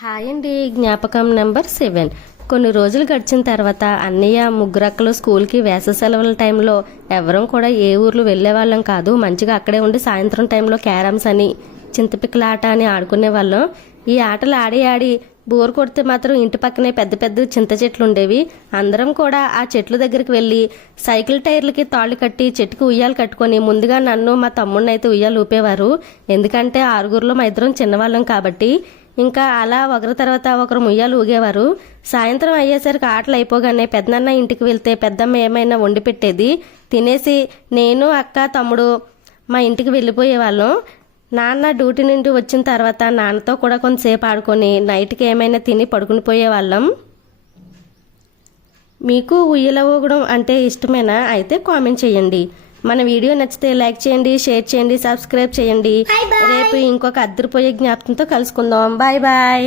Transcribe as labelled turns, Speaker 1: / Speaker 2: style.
Speaker 1: Hi అండి జ్ఞాపకం number seven. కొన్ని రోజులు గడిచిన తర్వాత అన్నయ్య ముగ్గురక్కలు స్కూల్కి వేసవి సెలవుల టైంలో ఎవరం కూడా ఏ ఊర్లు వెళ్ళే వాళ్ళం కాదు. మంచిగా అక్కడే ఉండి సాయంత్రం టైంలో క్యారమ్స్ అని చింతపిక్కల ఆట అని ఆడుకునే వాళ్ళం ఈ ఆటలు ఆడి ఆడి బోర్ కొడితే మాత్రం ఇంటి పక్కనే పెద్ద పెద్ద చింత చెట్లు ఉండేవి. అందరం కూడా ఆ చెట్ల దగ్గరికి వెళ్ళి సైకిల్ టైర్లకి తాళ్ళు కట్టి చెట్టుకి ఉయ్యాలు కట్టుకొని ముందుగా నన్ను మా తమ్ముడిని అయితే ఉయ్యాలు ఊపేవారు. ఎందుకంటే ఆరుగురిలో మా ఇద్దరం చిన్నవాళ్ళం కాబట్టి ఇంకా అలా ఒకరి తర్వాత ఒకరు ముయ్యాలు ఊగేవారు. సాయంత్రం అయ్యేసరికి ఆటలు అయిపోగానే పెద్దన్న ఇంటికి వెళ్తే పెద్దమ్మ ఏమైనా వండి పెట్టేది తినేసి నేను అక్క తమ్ముడు మా ఇంటికి వెళ్ళిపోయేవాళ్ళం. నాన్న డ్యూటీ నుండి వచ్చిన తర్వాత నాన్నతో కూడా కొంతసేపు ఆడుకొని నైట్కి ఏమైనా తిని పడుకుని పోయేవాళ్ళం. మీకు ఉయ్యల ఊగడం అంటే ఇష్టమేనా? అయితే కామెంట్ చేయండి. మన వీడియో నచ్చితే లైక్ చేయండి షేర్ చేయండి సబ్స్క్రైబ్ చేయండి. రేపు ఇంకొక అద్దరిపోయే జ్ఞాపకంతో కలుసుకుందాం.
Speaker 2: Bye bye